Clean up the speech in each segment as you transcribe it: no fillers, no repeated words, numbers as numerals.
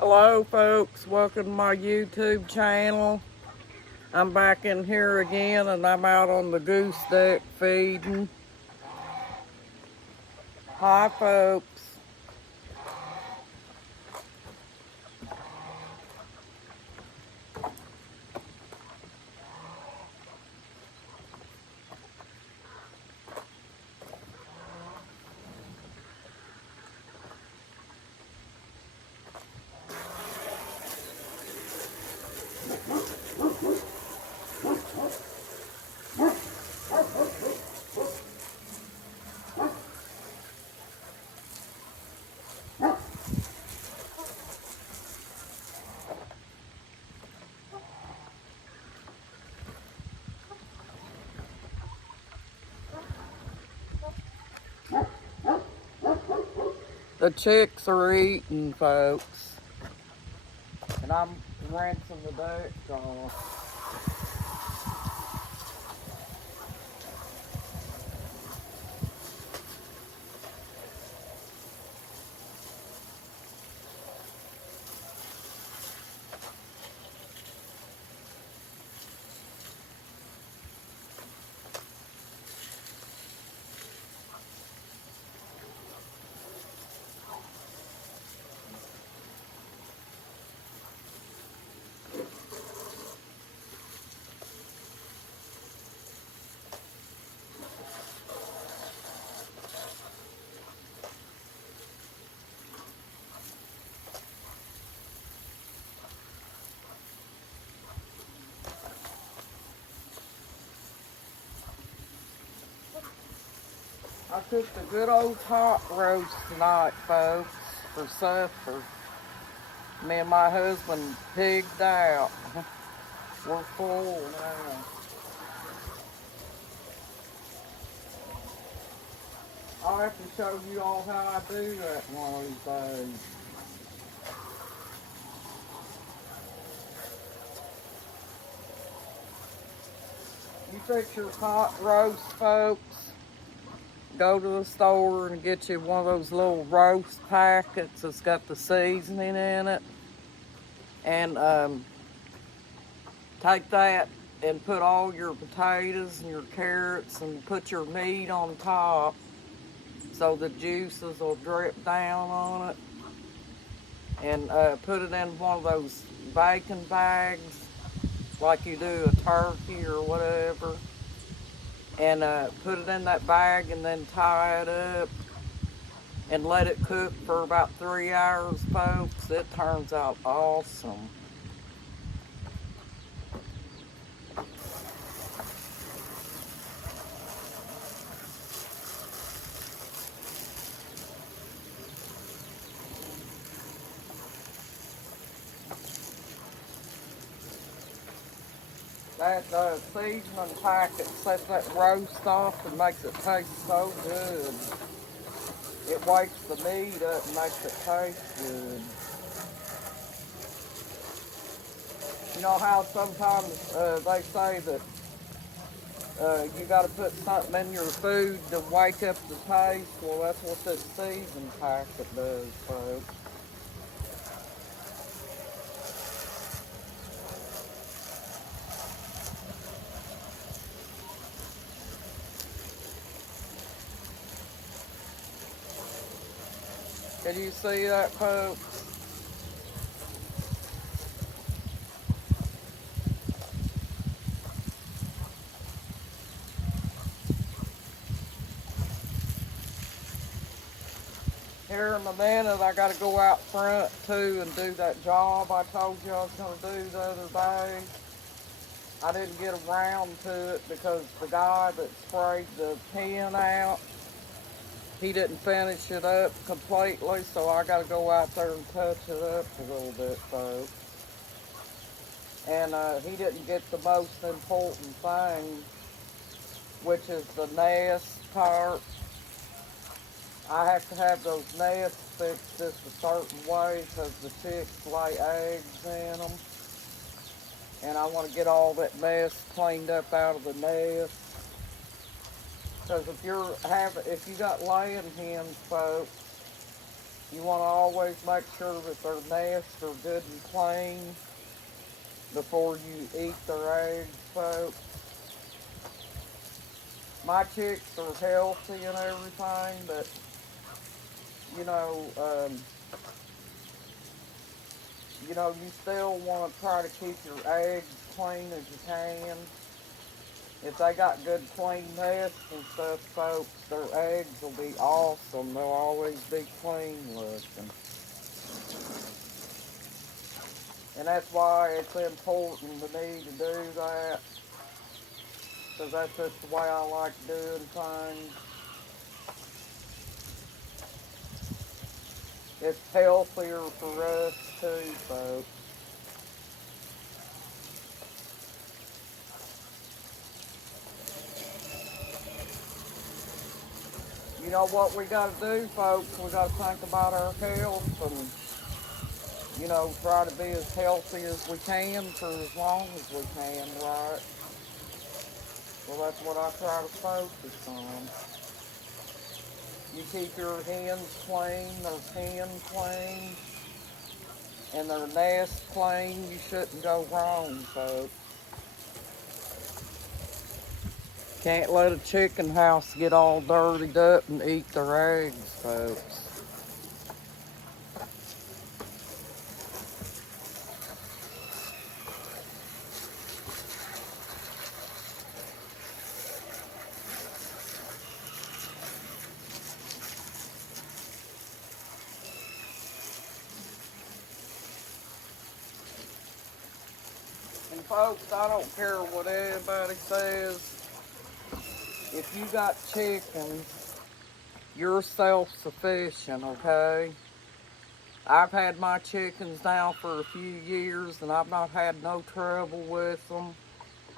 Hello folks, welcome to my YouTube channel. I'm back in here again and I'm out on the goose deck feeding. Hi folks. The chicks are eating folks. And I'm rinsing the deck off. I cooked a good old hot roast tonight folks for supper. Me and my husband pigged out. We're full now. I'll have to show you all how I do that one of these days. You fix your pot roast, folks. Go to the store and get you one of those little roast packets that's got the seasoning in it. And take that and put all your potatoes and your carrots and put your meat on top so the juices will drip down on it. And put it in one of those bacon bags like you do a turkey or whatever. And put it in that bag and then tie it up and let it cook for about 3 hours, folks. It turns out awesome. That seasoning packet sets that roast off and makes it taste so good. It wakes the meat up and makes it taste good. You know how sometimes they say that you got to put something in your food to wake up the taste? Well, that's what this seasoning packet does, folks. Can you see that, folks? Here in a minute, I got to go out front too and do that job I told you I was going to do the other day. I didn't get around to it because the guy that sprayed the pen out, he didn't finish it up completely, so I got to go out there and touch it up a little bit, folks. And he didn't get the most important thing, which is the nest part. I have to have those nests fixed just a certain way because the chicks lay eggs in them. And I want to get all that mess cleaned up out of the nest. Because if you got laying hens, folks, You want to always make sure that their nests are good and clean before you eat their eggs, folks. My chicks are healthy and everything, but you know, um, you still want to try to keep your eggs clean as you can. If they got good clean nests and stuff, folks, their eggs will be awesome. They'll always be clean looking. And that's why it's important to me to do that. Because that's just the way I like doing things. It's healthier for us too, folks. You know what we got to do, folks? We got to think about our health and, try to be as healthy as we can for as long as we can, right? Well, that's what I try to focus on. You keep your hens clean, their pen clean, and their nest clean, you shouldn't go wrong, folks. Can't let a chicken house get all dirtied up and eat their eggs, folks. And folks, I don't care what anybody says. If you got chickens, you're self-sufficient, okay? I've had my chickens now for a few years and I've not had no trouble with them.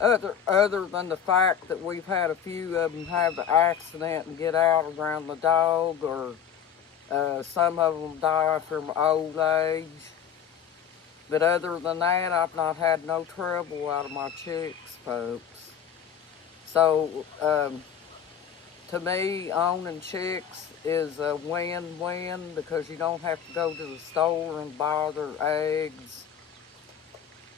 Other than the fact that we've had a few of them have an accident and get out around the dog, or some of them die from old age. But other than that, I've not had no trouble out of my chicks, folks. So, to me, owning chicks is a win-win because you don't have to go to the store and buy their eggs.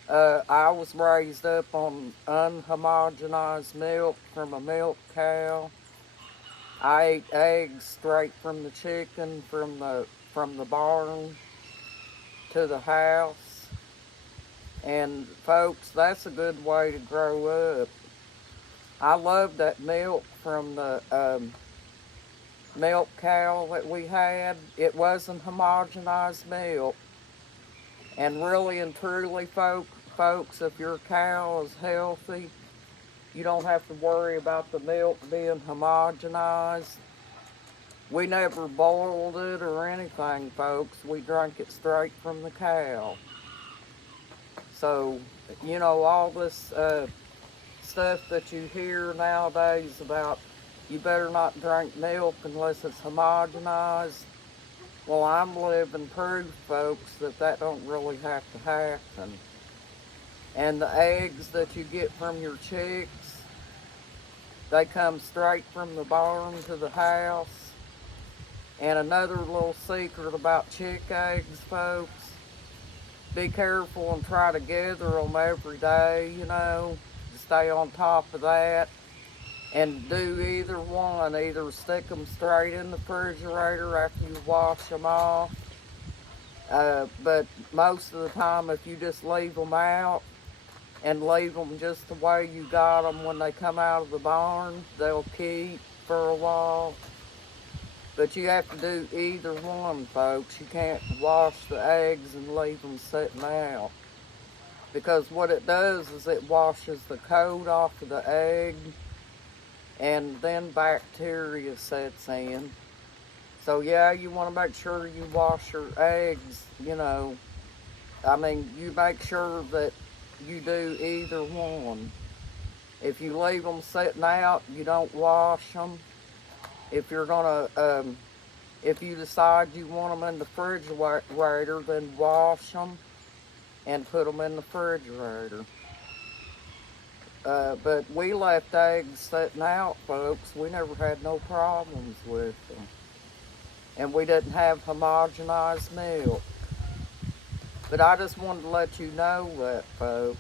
I was raised up on unhomogenized milk from a milk cow. I ate eggs straight from the chicken, from the barn to the house. And folks, that's a good way to grow up. I love that milk from the milk cow that we had. It wasn't homogenized milk. And really and truly, folks, if your cow is healthy, you don't have to worry about the milk being homogenized. We never boiled it or anything, folks. We drank it straight from the cow. So, all this stuff that you hear nowadays about you better not drink milk unless it's homogenized. Well, I'm living proof, folks, that don't really have to happen. And the eggs that you get from your chicks, they come straight from the barn to the house. And another little secret about chick eggs, folks, be careful and try to gather them every day, to stay on top of that. And do either one, either stick them straight in the refrigerator after you wash them off. But most of the time, if you just leave them out and leave them just the way you got them when they come out of the barn, they'll keep for a while. But you have to do either one, folks. You can't wash the eggs and leave them sitting out. Because what it does is it washes the coat off of the egg, and then bacteria sets in. So yeah, you want to make sure you wash your eggs, you make sure that you do either one. If you leave them sitting out, you don't wash them. If you decide you want them in the refrigerator, then wash them and put them in the refrigerator. But we left eggs sitting out, folks. We never had no problems with them. and we didn't have homogenized milk. But I just wanted to let you know that, folks.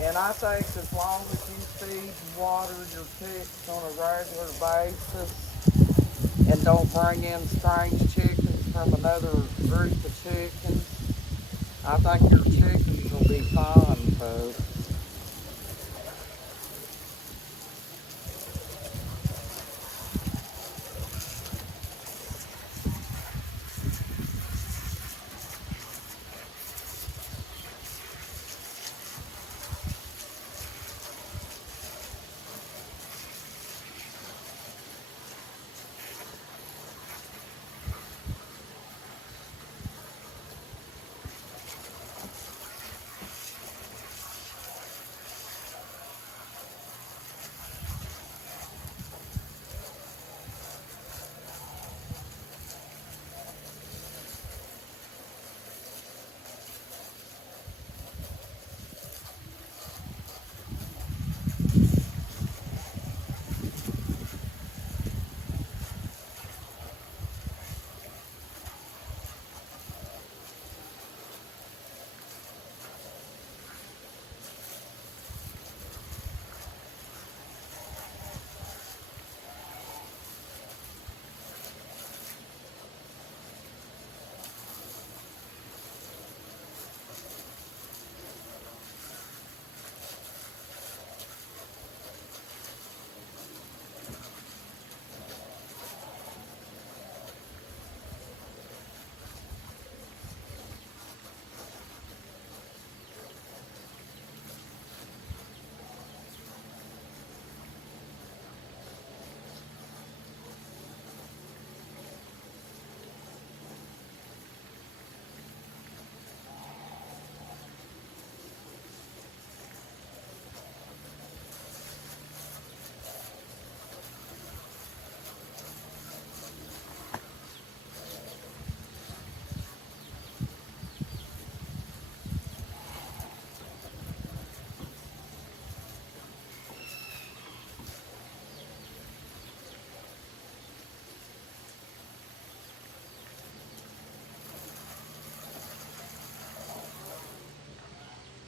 And I think as long as you feed and water your chicks on a regular basis and don't bring in strange chickens from another group of chickens, I think your chickens will be fine, folks.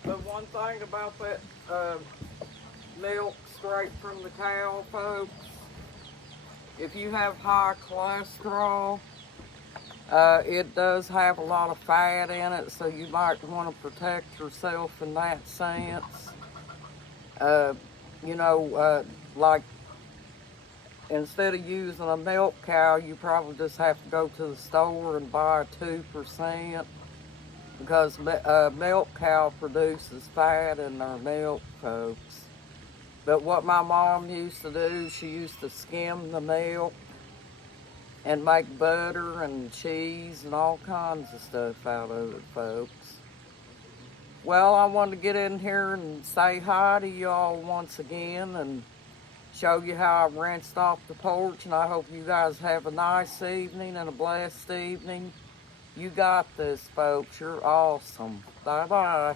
But one thing about that milk straight from the cow, folks, if you have high cholesterol, it does have a lot of fat in it, so you might want to protect yourself in that sense. Uh, you know, like instead of using a milk cow, you probably just have to go to the store and buy a 2% because milk cow produces fat in their milk, folks. But what my mom used to do, she used to skim the milk and make butter and cheese and all kinds of stuff out of it, folks. Well, I wanted to get in here and say hi to y'all once again and show you how I rinsed off the porch, and I hope you guys have a nice evening and a blessed evening. You got this, folks. You're awesome. Bye-bye.